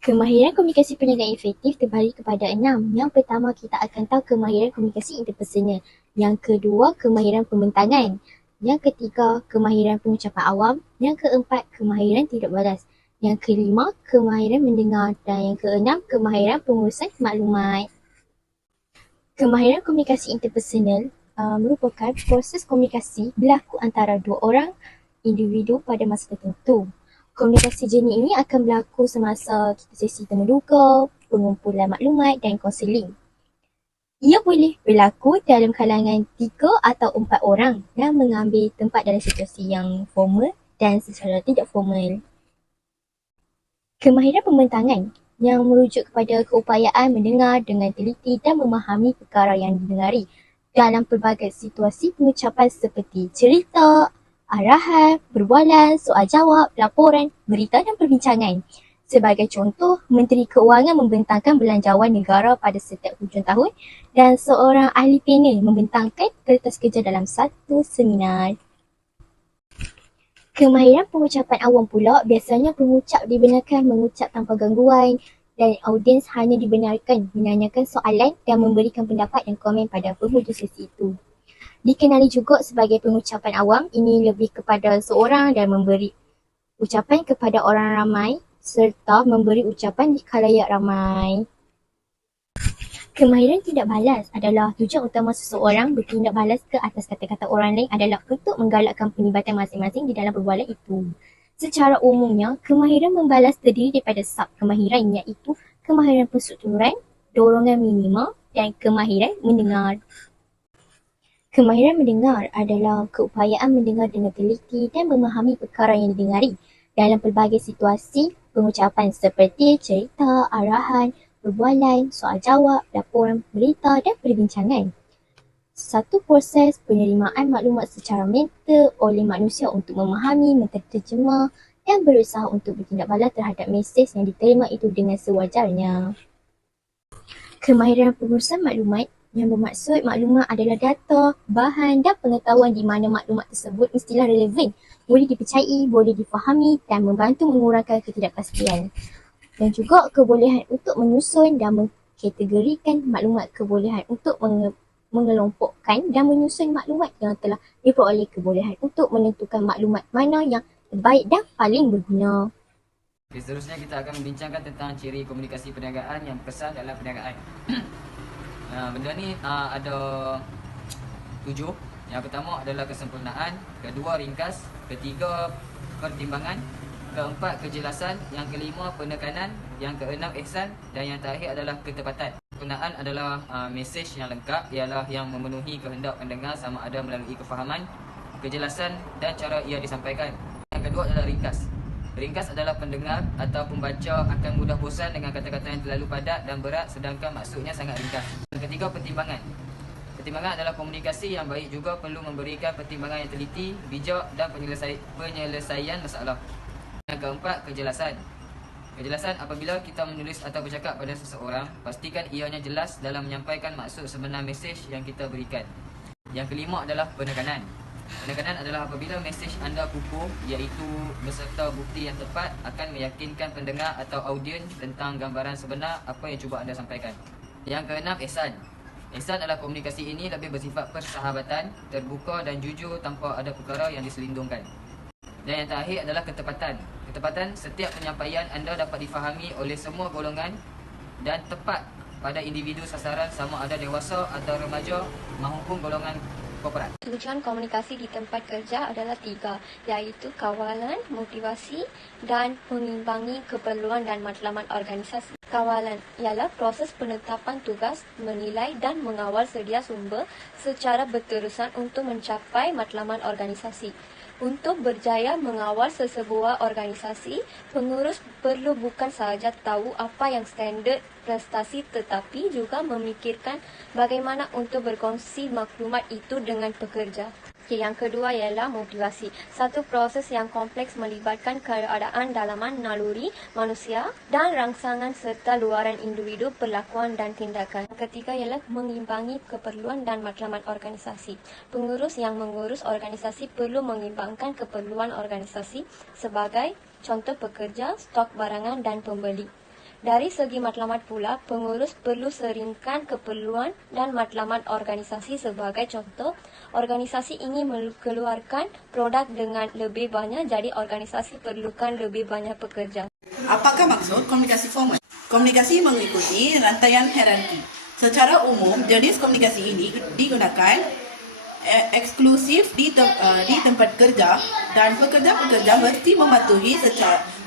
Kemahiran komunikasi perniagaan efektif terbagi kepada 6. Yang pertama, kita akan tahu kemahiran komunikasi interpersonal. Yang kedua, kemahiran pembentangan. Yang ketiga, kemahiran pengucapan awam. Yang keempat, kemahiran tidak balas. Yang kelima, kemahiran mendengar. Dan yang keenam, kemahiran pengurusan maklumat. Kemahiran komunikasi interpersonal merupakan proses komunikasi berlaku antara dua orang individu pada masa tertentu. Komunikasi jenis ini akan berlaku semasa kita sesi temu duka, pengumpulan maklumat dan konseling. Ia boleh berlaku dalam kalangan 3 atau 4 orang yang mengambil tempat dalam situasi yang formal dan secara tidak formal. Kemahiran pembentangan yang merujuk kepada keupayaan mendengar dengan teliti dan memahami perkara yang didengari dalam pelbagai situasi pengucapan seperti cerita, arahan, perbualan, soal jawab, laporan, berita dan perbincangan. Sebagai contoh, Menteri Keuangan membentangkan belanjawan negara pada setiap hujung tahun dan seorang ahli panel membentangkan kertas kerja dalam satu seminar. Kemahiran pengucapan awam pula biasanya pengucap dibenarkan mengucap tanpa gangguan dan audiens hanya dibenarkan menanyakan soalan dan memberikan pendapat dan komen pada penghujung sesi itu. Dikenali juga sebagai pengucapan awam, ini lebih kepada seorang dan memberi ucapan kepada orang ramai serta memberi ucapan di khalayak ramai. Kemahiran tidak balas adalah tujuan utama seseorang bertindak balas ke atas kata-kata orang lain adalah untuk menggalakkan penglibatan masing-masing di dalam perbualan itu. Secara umumnya, kemahiran membalas terdiri daripada sub-kemahiran iaitu kemahiran penstrukturan, dorongan minima dan kemahiran mendengar. Kemahiran mendengar adalah keupayaan mendengar dengan teliti dan memahami perkara yang didengari dalam pelbagai situasi pengucapan seperti cerita, arahan, perbualan, soal jawab, laporan, berita dan perbincangan. Satu proses penerimaan maklumat secara mental oleh manusia untuk memahami, menterjemah dan berusaha untuk bertindak balas terhadap mesej yang diterima itu dengan sewajarnya. Kemahiran pengurusan maklumat yang bermaksud maklumat adalah data, bahan dan pengetahuan di mana maklumat tersebut mestilah relevan, boleh dipercayai, boleh difahami dan membantu mengurangkan ketidakpastian. Dan juga kebolehan untuk menyusun dan mengkategorikan maklumat, kebolehan untuk mengelompokkan dan menyusun maklumat yang telah diperoleh, kebolehan untuk menentukan maklumat mana yang terbaik dan paling berguna. Seterusnya kita akan membincangkan tentang ciri komunikasi perniagaan yang berkesan dalam perniagaan. Benda ni ada 7. Yang pertama adalah kesempurnaan, kedua ringkas, ketiga pertimbangan, keempat kejelasan, yang kelima penekanan, yang keenam ihsan dan yang terakhir adalah ketepatan. Kesempurnaan adalah mesej yang lengkap, ialah yang memenuhi kehendak pendengar sama ada melalui kefahaman, kejelasan dan cara ia disampaikan. Yang kedua adalah ringkas. Ringkas adalah pendengar atau pembaca akan mudah bosan dengan kata-kata yang terlalu padat dan berat sedangkan maksudnya sangat ringkas. Yang ketiga, pertimbangan. Pertimbangan adalah komunikasi yang baik juga perlu memberikan pertimbangan yang teliti, bijak dan penyelesaian masalah. Yang keempat, kejelasan. Kejelasan apabila kita menulis atau bercakap pada seseorang, pastikan ianya jelas dalam menyampaikan maksud sebenar mesej yang kita berikan. Yang kelima adalah penekanan. Penekanan adalah apabila mesej anda kukuh, iaitu beserta bukti yang tepat akan meyakinkan pendengar atau audiens tentang gambaran sebenar apa yang cuba anda sampaikan. Yang keenam, ihsan. Ihsan adalah komunikasi ini lebih bersifat persahabatan, terbuka dan jujur tanpa ada perkara yang diselindungkan. Dan yang terakhir adalah ketepatan. Ketepatan, setiap penyampaian anda dapat difahami oleh semua golongan dan tepat pada individu sasaran sama ada dewasa atau remaja maupun golongan korporat. Tujuan komunikasi di tempat kerja adalah 3, iaitu kawalan, motivasi dan mengimbangi keperluan dan matlamat organisasi. Kawalan ialah proses penetapan tugas, menilai dan mengawal sedia sumber secara berterusan untuk mencapai matlamat organisasi. Untuk berjaya mengawal sesebuah organisasi, pengurus perlu bukan sahaja tahu apa yang standard prestasi tetapi juga memikirkan bagaimana untuk berkongsi maklumat itu dengan pekerja. Yang kedua ialah motivasi. Satu proses yang kompleks melibatkan keadaan dalaman naluri manusia dan rangsangan serta luaran individu, perlakuan dan tindakan. Yang ketiga ialah mengimbangi keperluan dan matlamat organisasi. Pengurus yang mengurus organisasi perlu mengimbangkan keperluan organisasi sebagai contoh pekerja, stok barangan dan pembeli. Dari segi matlamat pula, pengurus perlu seringkan keperluan dan matlamat organisasi. Sebagai contoh, organisasi ingin mengeluarkan produk dengan lebih banyak, jadi organisasi perlukan lebih banyak pekerja. Apakah maksud komunikasi formal? Komunikasi mengikuti rantaian hierarki. Secara umum, jenis komunikasi ini digunakan eksklusif di tempat kerja dan pekerja-pekerja mesti mematuhi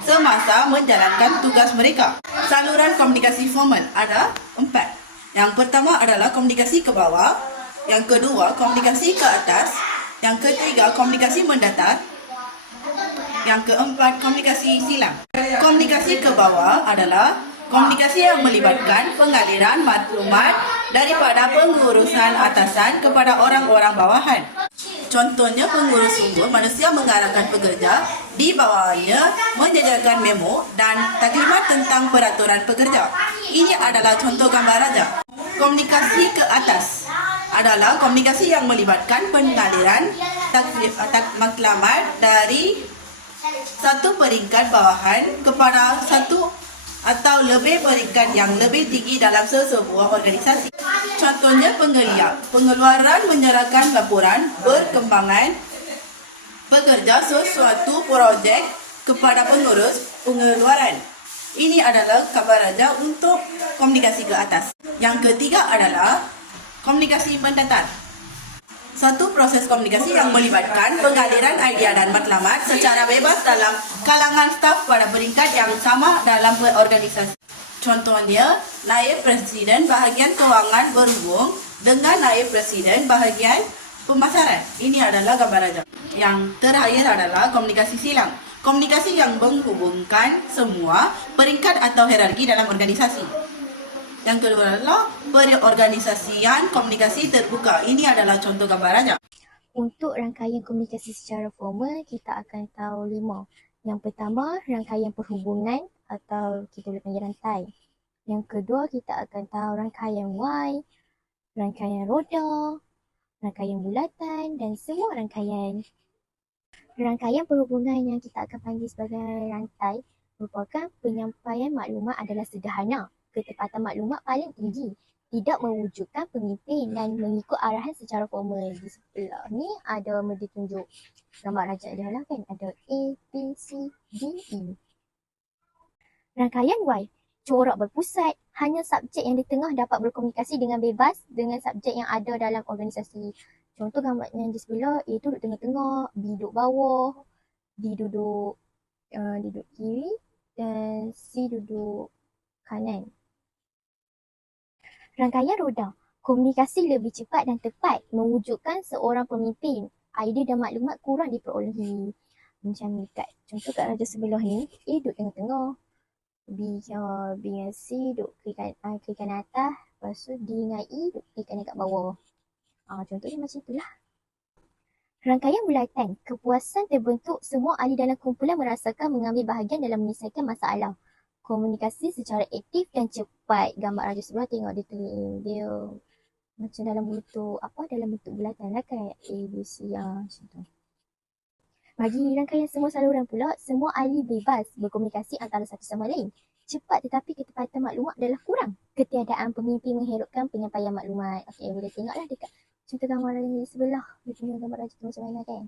semasa menjalankan tugas mereka. Saluran komunikasi formal ada 4. Yang pertama adalah komunikasi ke bawah, yang kedua komunikasi ke atas, yang ketiga komunikasi mendatar, yang keempat komunikasi silang. Komunikasi ke bawah adalah komunikasi yang melibatkan pengaliran maklumat daripada pengurusan atasan kepada orang-orang bawahan. Contohnya, pengurus sumber manusia mengarahkan pekerja di bawahnya menjajarkan memo dan taklimat tentang peraturan pekerja. Ini adalah contoh gambar raja. Komunikasi ke atas adalah komunikasi yang melibatkan pengaliran maklumat dari satu peringkat bawahan kepada satu atau lebih peringkat yang lebih tinggi dalam sesebuah organisasi. Contohnya, pengeluaran menyerahkan laporan perkembangan pekerja sesuatu projek kepada pengurus pengeluaran. Ini adalah kabar raja untuk komunikasi ke atas. Yang ketiga adalah komunikasi mendatar. Satu proses komunikasi yang melibatkan pengaliran idea dan matlamat secara bebas dalam kalangan staf pada peringkat yang sama dalam organisasi. Contohnya, naib presiden bahagian kewangan berhubung dengan naib presiden bahagian pemasaran. Ini adalah gambar raja. Yang terakhir adalah komunikasi silang. Komunikasi yang menghubungkan semua peringkat atau hierarki dalam organisasi. Yang kedua adalah perorganisasian komunikasi terbuka. Ini adalah contoh gambar raja. Untuk rangkaian komunikasi secara formal, kita akan tahu 5. Yang pertama, rangkaian perhubungan atau kita boleh panggil rantai. Yang kedua, kita akan tahu rangkaian Y, rangkaian roda, rangkaian bulatan dan semua rangkaian. Rangkaian perhubungan yang kita akan panggil sebagai rantai merupakan penyampaian maklumat adalah sederhana. Ketepatan maklumat paling tinggi, tidak mewujudkan pemimpin dan mengikut arahan secara formal. Di sebelah ni ada ditunjuk gambar raja dia lah kan, ada A, B, C, D, E. Rangkaian Y, corak berpusat, hanya subjek yang di tengah dapat berkomunikasi dengan bebas dengan subjek yang ada dalam organisasi. Contoh gambar yang di sebelah, A duduk tengah-tengah, B duduk bawah, D duduk kiri dan C duduk kanan. Rangkaian roda, komunikasi lebih cepat dan tepat mewujudkan seorang pemimpin. Idea dan maklumat kurang diperolehi. Macam ni kat contoh kat raja sebelah ni, A duduk tengah-tengah, B dengan C duduk kiri kanan atas, lepas tu D dengan E duduk kiri kanan kat bawah. Contohnya macam itulah. Rangkaian bulatan, kepuasan terbentuk semua ahli dalam kumpulan merasakan mengambil bahagian dalam menyelesaikan masalah. Komunikasi secara aktif dan cepat. Gambar raja sebelah tengok dia macam dalam bentuk bulatan lah kan, A, B, C, macam tu. Bagi rangkaian semua saluran pula, semua ahli bebas berkomunikasi antara satu sama lain. Cepat tetapi ketepatan maklumat adalah kurang. Ketiadaan pemimpin mengherutkan penyampaian maklumat. Okey, boleh tengoklah dekat contoh gambar raja di sebelah. Dia punya gambar raja tu macam mana kan.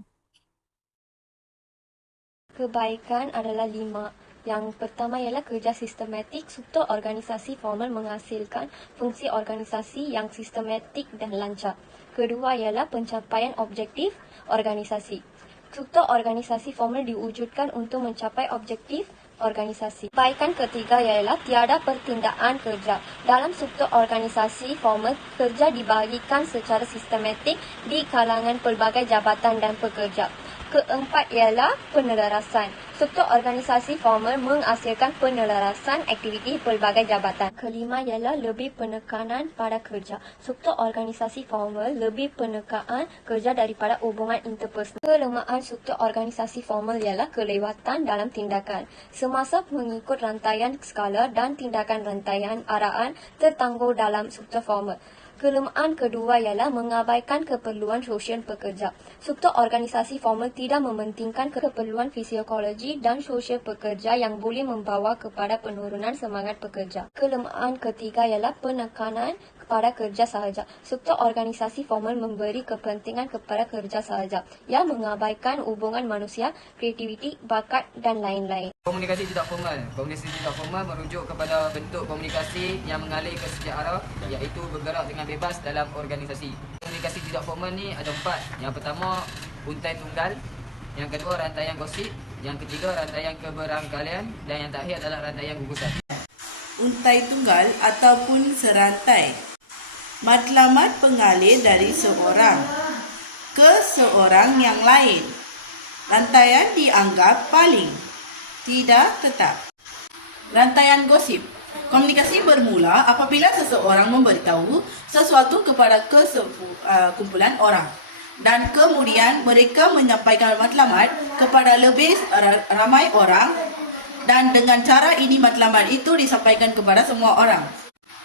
Kebaikan adalah 5. Yang pertama ialah kerja sistematik. Struktur organisasi formal menghasilkan fungsi organisasi yang sistematik dan lancar. Kedua ialah pencapaian objektif organisasi. Struktur organisasi formal diwujudkan untuk mencapai objektif organisasi. Kebaikan ketiga ialah tiada pertindakan kerja. Dalam struktur organisasi formal, kerja dibahagikan secara sistematik di kalangan pelbagai jabatan dan pekerja. Keempat ialah penelarasan. Struktur organisasi formal menghasilkan penelarasan aktiviti pelbagai jabatan. Kelima ialah lebih penekanan pada kerja. Struktur organisasi formal lebih penekanan kerja daripada hubungan interpersonal. Kelemahan struktur organisasi formal ialah kelewatan dalam tindakan. Semasa mengikut rantaian skala dan tindakan rantaian arahan tertangguh dalam struktur formal. Kelemahan kedua ialah mengabaikan keperluan sosial pekerja. Struktur organisasi formal tidak mementingkan keperluan fisiologi dan sosial pekerja yang boleh membawa kepada penurunan semangat pekerja. Kelemahan ketiga ialah penekanan kepada kerja sahaja. Struktur organisasi formal memberi kepentingan kepada kerja sahaja yang mengabaikan hubungan manusia, kreativiti, bakat dan lain-lain. Komunikasi tidak formal. Komunikasi tidak formal merujuk kepada bentuk komunikasi yang mengalir ke setiap arah, iaitu bergerak dengan bebas dalam organisasi. Komunikasi tidak formal ni ada 4. Yang pertama, untai tunggal. Yang kedua, rantaian gosip. Yang ketiga, rantaian keberangkalian. Dan yang terakhir adalah rantaian gugusan. Untai tunggal ataupun serantai. Matlamat pengalir dari seorang ke seorang yang lain. Rantaian dianggap paling tidak tetap. Rantaian gosip. Komunikasi bermula apabila seseorang memberitahu sesuatu kepada kumpulan orang dan kemudian mereka menyampaikan matlamat kepada lebih ramai orang dan dengan cara ini matlamat itu disampaikan kepada semua orang.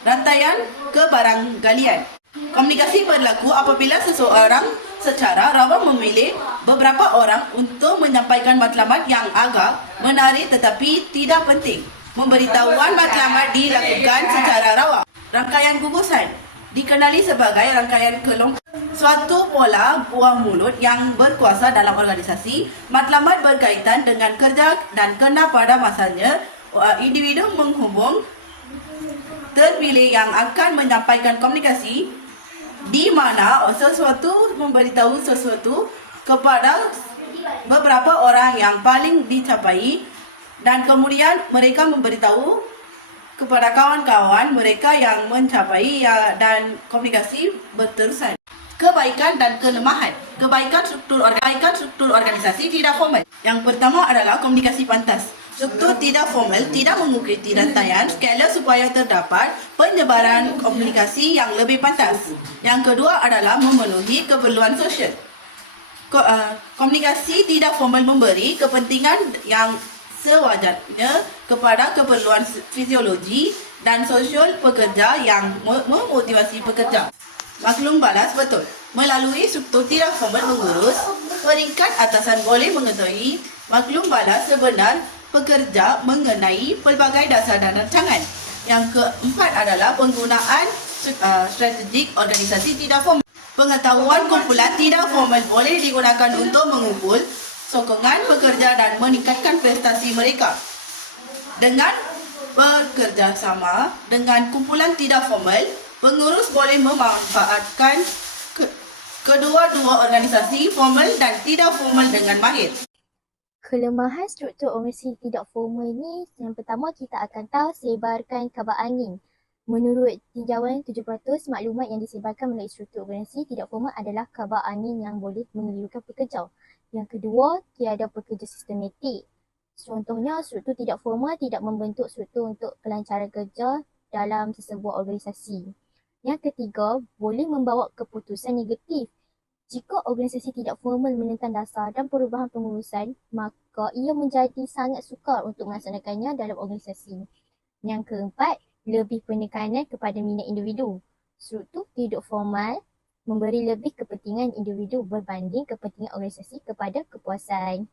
Rantaian kebarangkalian. Komunikasi berlaku apabila seseorang secara rawan memilih beberapa orang untuk menyampaikan matlamat yang agak menarik tetapi tidak penting. Pemberitahuan matlamat dilakukan secara rawan. Rangkaian gugusan dikenali sebagai rangkaian kelompok. Suatu pola buah mulut yang berkuasa dalam organisasi. Matlamat berkaitan dengan kerja dan kena pada masanya individu menghubung terpilih yang akan menyampaikan komunikasi di mana sesuatu memberitahu sesuatu kepada beberapa orang yang paling dicapai dan kemudian mereka memberitahu kepada kawan-kawan mereka yang mencapai dan komunikasi berterusan. Kebaikan dan kelemahan. Kebaikan struktur organisasi tidak formal. Yang pertama adalah komunikasi pantas. Struktur tidak formal tidak mengikuti rantaian skala supaya terdapat penyebaran komunikasi yang lebih pantas. Yang kedua adalah memenuhi keperluan sosial. Komunikasi tidak formal memberi kepentingan yang sewajarnya kepada keperluan fisiologi dan sosial pekerja yang memotivasi pekerja. Maklum balas betul. Melalui struktur tidak formal mengurus, peringkat atasan boleh mengetahui maklum balas sebenar pekerja mengenai pelbagai dasar dan rancangan. Yang keempat adalah penggunaan strategik organisasi tidak formal. Pengetahuan kumpulan tidak formal boleh digunakan untuk mengumpul sokongan pekerja dan meningkatkan prestasi mereka. Dengan bekerjasama dengan kumpulan tidak formal, pengurus boleh memanfaatkan kedua-dua organisasi formal dan tidak formal dengan mahir. Kelemahan struktur organisasi tidak formal ni, yang pertama kita akan tahu sebarkan kabar angin. Menurut tinjauan 7% maklumat yang disebarkan melalui struktur organisasi tidak formal adalah kabar angin yang boleh mengelirukan pekerja. Yang kedua, tiada pekerja sistematik. Contohnya, struktur tidak formal tidak membentuk struktur untuk kelancaran kerja dalam sesebuah organisasi. Yang ketiga, boleh membawa keputusan negatif. Jika organisasi tidak formal menentang dasar dan perubahan pengurusan, maka ia menjadi sangat sukar untuk melaksanakannya dalam organisasi. Yang keempat, lebih penekanan kepada minat individu. Struktur tidak formal memberi lebih kepentingan individu berbanding kepentingan organisasi kepada kepuasan.